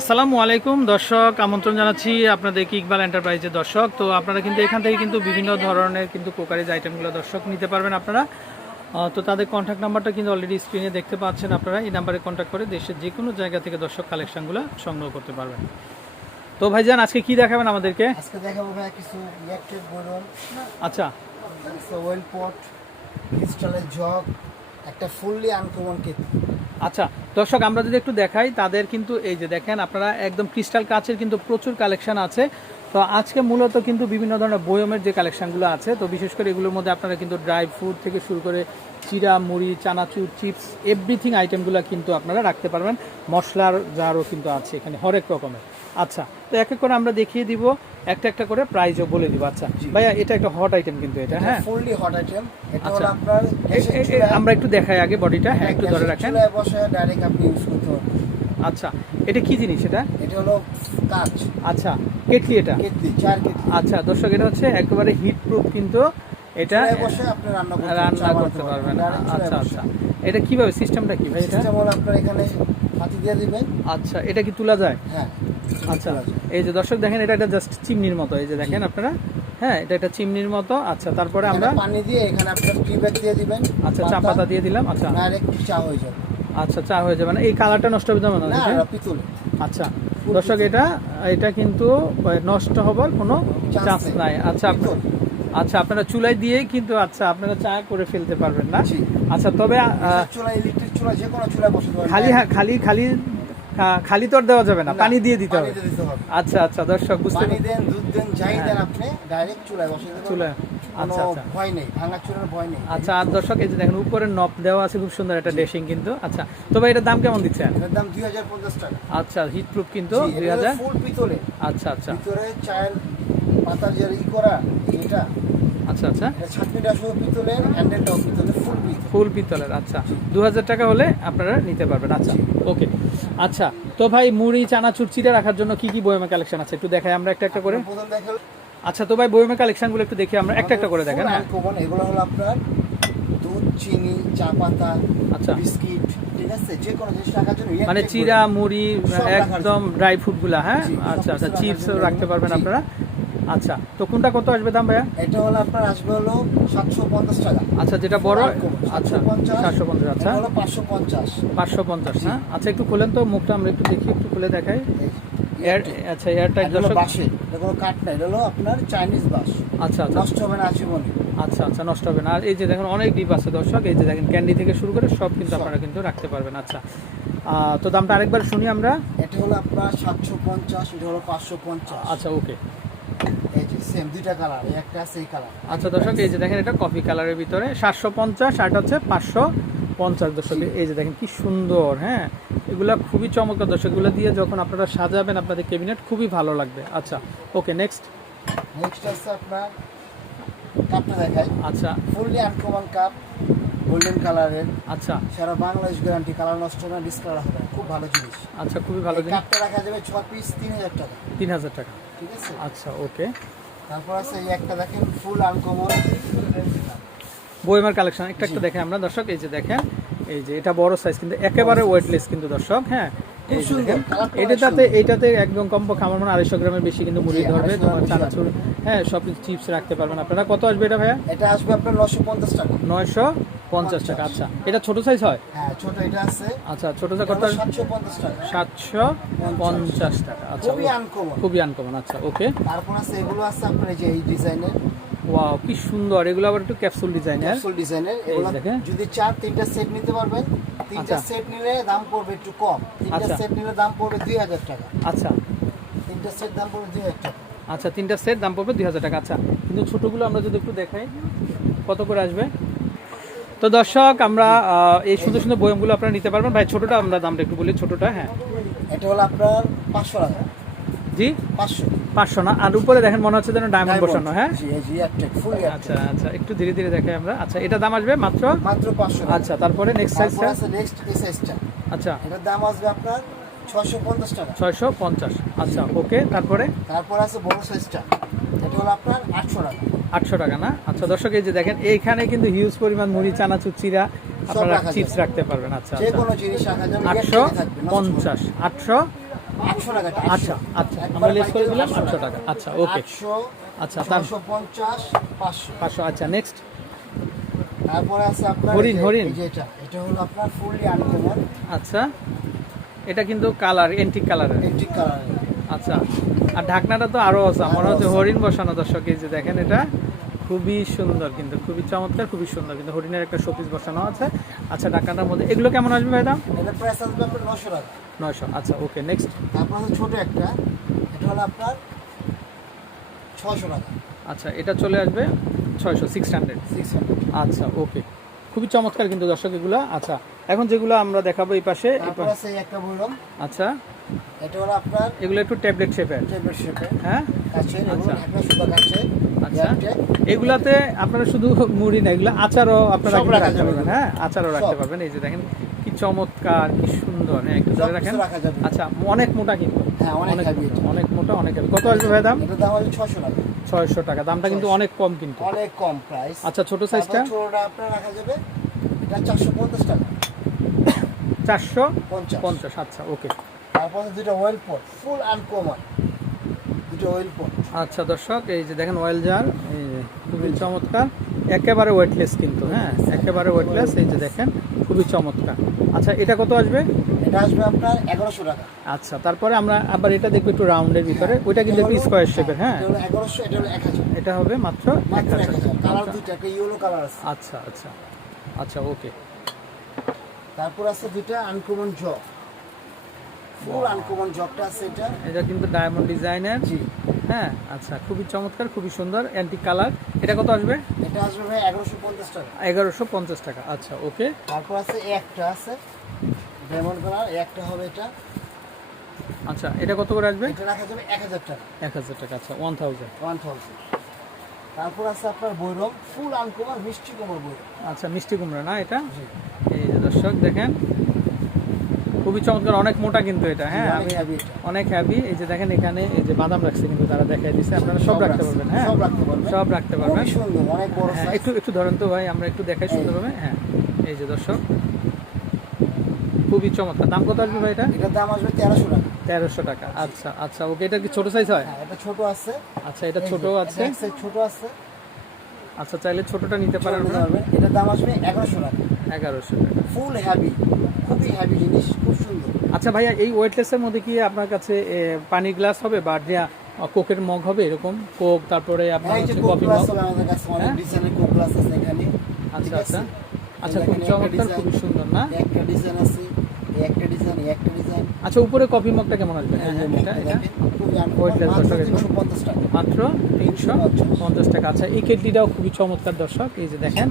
আসসালামু আলাইকুম দর্শক আমন্ত্রণ জানাচ্ছি আপনাদেরকে ইকবাল এন্টারপ্রাইজের দর্শক। তো আপনারা কিন্তু এখান থেকে কিন্তু বিভিন্ন ধরনের কিন্তু কোকারিজ আইটেমগুলো দর্শক নিতে পারবেন আপনারা। তো তাদের কন্ট্যাক্ট নাম্বারটা কিন্তু অলরেডি স্ক্রিনে দেখতে পাচ্ছেন আপনারা। এই নাম্বারে কন্ট্যাক্ট করে দেশের যে কোনো জায়গা থেকে দর্শক কালেকশনগুলো সংগ্রহ করতে পারবেন। তো ভাইজান আজকে কি দেখাবেন আমাদেরকে? আজকে দেখাবো ভাই কিছু ইলেকট্রিক বলুন আচ্ছা। ওয়েল পট ক্রিস্টালের জগ একটা ফুললি আনকমন কেতলি আচ্ছা দর্শক, আমরা যদি একটু দেখাই, তাদের কিন্তু এই যে দেখেন, আপনারা একদম ক্রিস্টাল কাচের কিন্তু প্রচুর কালেকশন আছে। তো আজকে মূলত কিন্তু বিভিন্ন ধরনের বয়মের যে কালেকশনগুলো আছে তো বিশেষ করে এগুলোর মধ্যে আপনারা কিন্তু ড্রাই ফ্রুট থেকে শুরু করে চিরা মুড়ি চানাচুর চিপস এভরিথিং আইটেমগুলো কিন্তু আপনারা রাখতে পারবেন। মশলার জারও কিন্তু আছে এখানে হরেক রকমের। আচ্ছা তো এক এক করে আমরা দেখিয়ে দিব একটা একটা করে প্রাইজও বলে দিব। আচ্ছা ভাইয়া এটা একটা হট আইটেম কিন্তু এটা হ্যাঁ? ফুললি হট আইটেম এটা আচ্ছা। হলো আপনার আমরা একটু দেখাই আগে বডিটা হ্যাঁ একটু ধরে রাখেন। বসে ডাইরেক্ট আপনি ইউজ করতে পারবেন। আচ্ছা এটা কি জিনিস এটা? এটা হলো কাঁচ। আচ্ছা কেটলি এটা? কেটলি চার কেতলি আচ্ছা দর্শক এটা হচ্ছে একেবারে হিট প্রুফ কিন্তু এটা বসে আপনি রান্না করতে রান্না করতে পারবেন আচ্ছা আচ্ছা। এটা কীভাবে সিস্টেমটা কি ভাই এটা? সিস্টেম হলো আপনার এখানে হাতি দিয়ে দিবেন আচ্ছা এটা কি তোলা যায়? হ্যাঁ আচ্ছা এই যে দর্শক দেখেন এটা একটা জাস্ট চিমনির মতো এই যে দেখেন আপনারা? হ্যাঁ এটা একটা চিমনির মতো। আচ্ছা তারপরে আমরা পানি দিয়ে এখানে আপনার টি ব্যাগ দিয়ে দিবেন আচ্ছা চা পাতা দিয়ে দিলাম আচ্ছা। ডাইরেক্ট চা হয়ে যাবে। আচ্ছা চা হয়ে যাবে না। এই কালারটা নষ্ট হবে যাবে না আচ্ছা দর্শক এটা এটা কিন্তু নষ্ট হবার কোনো চান্স নাই। আচ্ছা আচ্ছা আপনারা চুলায় দিয়েই কিন্তু আচ্ছা আপনারা চা করে ফেলতে পারবেন না। আচ্ছা তবে বসে খালি খালি খালি খালি তো আর দেওয়া যাবে না পানি দিয়ে দিতে হবে। আচ্ছা আচ্ছা দর্শক বুঝতে পানি দেন দুধ দেন যাই হ্যাঁ। দেন আপনি ডাইরেক্ট চুলায় দেবেন চুলায়। আচ্ছা, আচ্ছা। ভয় নেই ভয় নেই। আচ্ছা আর দর্শক এই যে দেখেন উপরে দেওয়া আছে খুব সুন্দর একটা কিন্তু। আচ্ছা তবে এটার দাম কেমন দিচ্ছেন? এটার দাম দুই হাজার পঞ্চাশ টাকা। আচ্ছা হিট প্রুফ কিন্তু দুই হাজার। ফুল পিতলে আচ্ছা আচ্ছা। ভিতরে চায়ের পাতার যে ই করা এটা। আচ্ছা আচ্ছা। পিতলের হ্যান্ডেলটাও পিতলের ফুল পিতল ফুল পিতলের আচ্ছা। দু হাজার টাকা হলে আপনারা নিতে পারবেন। আচ্ছা ওকে। আচ্ছা তো ভাই মুড়ি চানাচুর চিড়ে রাখার জন্য কি কি বয়মে কালেকশন আছে? একটু দেখাই আমরা একটা একটা করে। প্রথম আচ্ছা তো ভাই বয়মে কালেকশনগুলো একটু দেখি আমরা। একটা একটা করে দেখেন হ্যাঁ। কমন এগুলো হলো আপনার দুধ চিনি চা পাতা আচ্ছা। বিস্কিট ঠিক আছে? যে কোনো জিনিস রাখার জন্য মানে চিরা মুড়ি একদম ড্রাই ফ্রুটগুলো হ্যাঁ? আচ্ছা আচ্ছা চিপস রাখতে পারবেন আপনারা। আচ্ছা তো কোনটা কত আসবে দাম ভাইয়া? এটা হলো আপনার আসবে হলো সাতশো পঞ্চাশ টাকা। আচ্ছা যেটা বড় আচ্ছা পঞ্চাশ সাতশো পঞ্চাশ আচ্ছা। হলো পাঁচশো পঞ্চাশ। পাঁচশো পঞ্চাশ হ্যাঁ? আচ্ছা একটু খোলেন তো মুখটা আমরা একটু দেখি একটু খুলে দেখাই। আচ্ছা এয়ারটাইট দর্শক। বাঁশে এটা কোনো কাঠ না এটা হলো আপনার চাইনিজ বাস আচ্ছা আচ্ছা। নষ্ট হবে না আজীবনে আচ্ছা আচ্ছা নষ্ট হবে না। আর এই যে দেখেন অনেক ডিপ আছে দর্শক। এই যে দেখেন ক্যান্ডি থেকে শুরু করে সব কিন্তু আপনারা কিন্তু রাখতে পারবেন। আচ্ছা তো দামটা আরেকবার শুনি আমরা। এটা হলো আপনার সাতশো পঞ্চাশ এটা হলো পাঁচশো পঞ্চাশ। আচ্ছা ওকে। এই যে সেম দুইটা কালার একটা আছে এই কালার আচ্ছা দর্শক এই যে দেখেন এটা কফি কালারের ভিতরে। সাতশো পঞ্চাশ আর হচ্ছে পাঁচশো পঞ্চাশ দর্শক এই যে দেখেন কি সুন্দর হ্যাঁ? এগুলা খুবই চমৎকার দর্শক। এগুলো দিয়ে যখন আপনারা সাজাবেন আপনাদের ক্যাবিনেট খুবই ভালো লাগবে। আচ্ছা ওকে নেক্সট নেক্সট আছে আপনার কাপটা দেখাই। আচ্ছা। ফুললি আনকমন কাপ গোল্ডেন কালারের আচ্ছা। সারা বাংলাদেশ গ্যারান্টি কালার নষ্ট না ডিসকালার হবে। খুব ভালো জিনিস। আচ্ছা খুবই ভালো জিনিস। কাপটা রাখা যাবে ছ পিস তিন হাজার টাকা। তিন হাজার টাকা। ঠিক আছে? আচ্ছা ওকে। তারপর আছে এই একটা দেখেন ফুল আনকমন বইমার কালেকশন একটা একটা দেখেন আমরা দর্শক এই যে দেখেন এই যে এটা বড় সাইজ কিন্তু একেবারে ওয়েটলেস কিন্তু দর্শক হ্যাঁ। অনেক এটাতে একদম কমপক্ষে আমার মনে আড়াইশো গ্রামের বেশি কিন্তু মুড়ি ধরবে। 250 তোমার চানাচুর হ্যাঁ সব চিপস রাখতে পারবেন আপনারা। কত আসবে এটা ভাইয়া? এটা আসবে আপনার নশো পঞ্চাশ টাকা। নয়শো পঞ্চাশ টাকা আচ্ছা। এটা ছোট সাইজ হয়? হ্যাঁ ছোট এটা আছে। আচ্ছা ছোট সাইজ কত সাতশো পঞ্চাশ টাকা। সাতশো পঞ্চাশ টাকা আচ্ছা খুবই আনকমন খুবই আনকমন আচ্ছা ওকে তারপর আছে এগুলো আছে আপনার এই যে এই ডিজাইনের ওয়াও কি সুন্দর। এগুলো আবার একটু ক্যাপসুল ডিজাইনের ক্যাপসুল ডিজাইনের এগুলো। যদি চার তিনটা সেট নিতে পারবেন তিনটা আচ্ছা। সেট নিলে দাম পড়বে একটু কম। তিনটা আচ্ছা। সেট নিলে দাম পড়বে দুই হাজার টাকা। আচ্ছা। তিনটা সেট দাম পড়বে দুই হাজার টাকা। আচ্ছা তিনটা সেট দাম পড়বে দুই হাজার টাকা। আচ্ছা কিন্তু ছোটোগুলো আমরা যদি একটু দেখাই কত করে আসবে? তো দর্শক আমরা এই সুন্দর সুন্দর বয়মগুলো আপনারা নিতে পারবেন। ভাই ছোটোটা আমরা দামটা একটু বলি ছোটোটা হ্যাঁ। এটা হলো আপনার পাঁচশো টাকা। জি? পাঁচশো। পাঁচশো না? আর উপরে দেখেন মনে হচ্ছে যেন ডায়মন্ড বসানো হ্যাঁ? আচ্ছা আচ্ছা একটু ধীরে ধীরে দেখাই আমরা। আচ্ছা এটা দাম আসবে মাত্র? মাত্র পাঁচশো আচ্ছা তারপরে নেক্সট সাইজটা নেক্সট এই সাইজটা আচ্ছা। এটার দাম আসবে আপনার ছশো পঞ্চাশ টাকা। ছয়শো পঞ্চাশ। আচ্ছা ওকে তারপরে? তারপর আছে বড় সাইজটা এটা হলো আপনার আটশো টাকা। আটশো টাকা না? আচ্ছা দর্শক এই যে দেখেন এইখানে কিন্তু হিউজ পরিমাণ মুড়ি চানাচুর চিরা আপনারা চিপস রাখতে পারবেন। আচ্ছা আচ্ছা। আটশো। পঞ্চাশ আটশো টাকা আচ্ছা আচ্ছা আমরা লেস করে দিলাম আটশো আটশো টাকা। আচ্ছা ওকে আচ্ছা পঞ্চাশ পাঁচশো। পাঁচশো আচ্ছা নেক্সট তারপরে আছে আপনার হরিণ, হরিণ। এটা। হলো আপনার ফুললি আনকমন আচ্ছা এটা কিন্তু কালার এন্টিক কালার আচ্ছা আর ঢাকনাটা তো আরও আছে মনে হচ্ছে হরিণ বসানো দর্শক এই যে দেখেন এটা। খুবই সুন্দর কিন্তু খুবই চমৎকার খুবই সুন্দর কিন্তু। হরিণের একটা শোপিস বসানো আছে। আচ্ছা ঢাকনাটার মধ্যে এগুলো কেমন আসবে ভাই দাম? এটা প্রাইস আসবে আপনার নশো টাকা। নয়শো আচ্ছা ওকে নেক্সট তারপর আছে ছোট একটা। এটা হলো আপনার ছশো টাকা। আচ্ছা এটা চলে আসবে ছয়শো সিক্স হান্ড্রেড সিক্স হান্ড্রেড আচ্ছা ওকে খুবই চমৎকার কিন্তু দর্শক এগুলো। আচ্ছা এখন যেগুলো আমরা দেখাবো এই পাশে এই তারপর পা- আছে এই একটা বইরম আচ্ছা। এটা হলো আপনার এগুলো একটু ট্যাবলেট শেপের। টেবিল শেপে হ্যাঁ? কাছে এগুলো আচ্ছা। সুতা আচ্ছা। এগুলাতে আপনারা শুধু মুড়ি না এগুলো আচারও আপনারা রাখতে পারবেন হ্যাঁ? আচারও রাখতে পারবেন। এই যে দেখেন কি চমৎকার কি সুন্দর। হ্যাঁ একটু ধরে রাখেন। আচ্ছা অনেক মোটা কিন্তু। হ্যাঁ, অনেক অনেক মোটা অনেক। কত আসবে ভাই দাম? এটা দাম হচ্ছে ছশো টাকা। ছয়শো টাকা। দামটা কিন্তু অনেক কম কিন্তু। অনেক কম প্রাইস আচ্ছা ছোট সাইজটা ছোটটা আপনার রাখা যাবে এটা চারশো পঞ্চাশ টাকা। চারশো পঞ্চাশ। পঞ্চাশ আচ্ছা ওকে। তারপর দুটো ওয়েল পট ফুল আনকমন দুটো ওয়েল পট আচ্ছা দর্শক এই যে দেখেন অয়েল জার এই যে খুবই চমৎকার। একেবারে ওয়েটলেস কিন্তু হ্যাঁ একেবারে ওয়েটলেস এই যে দেখেন খুবই চমৎকার। আচ্ছা এটা কত আসবে? এটা আসবে আপনার এগারোশো টাকা। আচ্ছা তারপরে আমরা আবার এটা দেখব একটু রাউন্ডের ভিতরে। ওইটা কিন্তু একটু স্কোয়ার শেপের হ্যাঁ। এগারোশো এটা হলো এক হাজার। এটা হবে মাত্র এক হাজার। কালার আচ্ছা, দুইটা একটা ইয়েলো কালার আছে। আচ্ছা আচ্ছা। আচ্ছা ওকে। তারপর আছে দুইটা আনকমন জগ ফুল আনকমন জগটা আছে এটা। এটা কিন্তু ডায়মন্ড ডিজাইনের জি। হ্যাঁ আচ্ছা খুবই চমৎকার খুবই সুন্দর অ্যান্টিক কালার এটা কত আসবে? এটা আসবে ভাই এগারোশো পঞ্চাশ টাকা। এগারোশো পঞ্চাশ টাকা আচ্ছা ওকে। তারপর আছে একটা আছে ডায়মন্ড কালার একটা হবে এটা। আচ্ছা এটা কত করে আসবে? এটা রাখা যাবে এক হাজার টাকা। এক হাজার টাকা আচ্ছা ওয়ান থাউজেন্ড ওয়ান থাউজেন্ড তারপর আছে আপনার বৈরব ফুল আনকমন মিষ্টি কোমর বৈরব। আচ্ছা মিষ্টি কুমড়া না এটা? এই দর্শক দেখেন খুবই চমৎকার অনেক মোটা কিন্তু এটা হ্যাঁ? আমি অনেক হ্যাভি এই যে দেখেন এখানে এই যে বাদাম রাখছে কিন্তু তারা দেখাই দিচ্ছে আপনারা সব রাখতে পারবেন হ্যাঁ? সব রাখতে পারবেন। সব রাখতে পারবেন। অনেক বড় হ্যাঁ একটু একটু ধরেন তো ভাই আমরা একটু দেখাই সুন্দরভাবে হ্যাঁ? এই যে দর্শক খুবই চমৎকার। দাম কত আসবে ভাই এটা? এটার দাম আসবে তেরোশো টাকা। তেরোশো টাকা। আচ্ছা আচ্ছা ওকে এটা কি ছোট সাইজ হয়? হ্যাঁ এটা ছোট আছে। আচ্ছা এটা ছোট আছে। ছোট আছে। আচ্ছা চাইলে ছোটটা নিতে পারেন এটার দাম আসবে এগারোশো টাকা। এগারোশো টাকা। ফুল হ্যাভি খুবই হ্যাভি জিনিস খুব সুন্দর। আচ্ছা ভাইয়া এই ওয়েটলেসের মধ্যে কি আপনার কাছে পানির গ্লাস হবে বা যে কোকের মগ হবে এরকম? কোক তারপরে আপনার কফি মগ আমাদের কাছে অনেক হ্যাঁ? ডিজাইনের কোক গ্লাস আছে এখানে আচ্ছা আচ্ছা। আচ্ছা খুব চমৎকার খুবই সুন্দর না? একটা ডিজাইন আছে একটা ডিজাইন একটা ডিজাইন আচ্ছা উপরে কফি মগটা কেমন আসবে? হ্যাঁ হ্যাঁ, এটা এটা Weightless দর্শক মাত্র তিনশো পঞ্চাশ টাকা। আচ্ছা এই কেটলিটাও খুবই চমৎকার দর্শক এই যে দেখেন।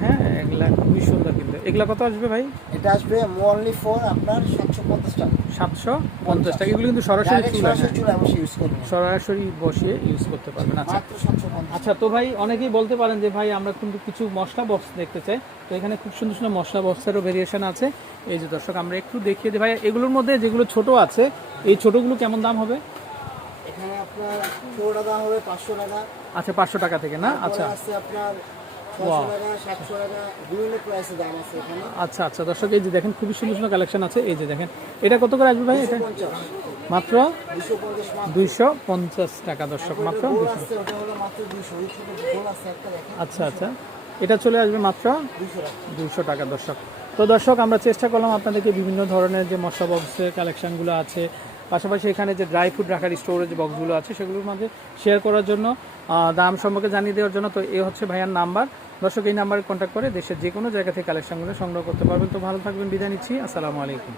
হ্যাঁ এগুলা খুবই সুন্দর কিন্তু। এগুলা কত আসবে ভাই? এটা আসবে অনলি ফর আপনার সাতশো পঞ্চাশ টাকা। সাতশো পঞ্চাশ টাকা। এগুলো কিন্তু সরাসরি চুলা সরাসরি বসে ইউজ করবেন। সরাসরি বসিয়ে ইউজ করতে পারবেন। আচ্ছা। আচ্ছা তো ভাই অনেকেই বলতে পারেন যে ভাই আমরা কিন্তু কিছু মশলা বক্স দেখতে চাই। তো এখানে খুব সুন্দর সুন্দর মশলা বক্সেরও ভেরিয়েশন আছে। এই যে দর্শক আমরা একটু দেখিয়ে দিই। ভাই এগুলোর মধ্যে যেগুলো ছোট আছে এই ছোটগুলো কেমন দাম হবে? এখানে আপনার ষোলো দাম হবে পাঁচশো টাকা। আচ্ছা পাঁচশো টাকা থেকে না? আচ্ছা। আপনার আচ্ছা আচ্ছা দর্শক এই যে দেখেন খুবই সুন্দর সুন্দর কালেকশন আছে। এই যে দেখেন এটা কত করে আসবে ভাই এটা? মাত্র? দুইশো পঞ্চাশ টাকা দর্শক মাত্র আচ্ছা আচ্ছা। এটা চলে আসবে মাত্র দুইশো টাকা। দর্শক। তো দর্শক আমরা চেষ্টা করলাম আপনাদেরকে বিভিন্ন ধরনের যে মশলা বক্সের কালেকশনগুলো আছে পাশাপাশি এখানে যে ড্রাই ফ্রুট রাখার স্টোরেজ বক্সগুলো আছে, সেগুলোর মধ্যে শেয়ার করার জন্য দাম সম্পর্কে জানিয়ে দেওয়ার জন্য তো এ হচ্ছে ভাইয়ার নাম্বার দর্শক, এই নাম্বারে কন্ট্যাক্ট করে দেশের যে কোনো জায়গা থেকে কালেকশনগুলো সংগ্রহ করতে পারবেন। তো ভালো থাকবেন, বিদায় নিচ্ছি। আসসালামু আলাইকুম।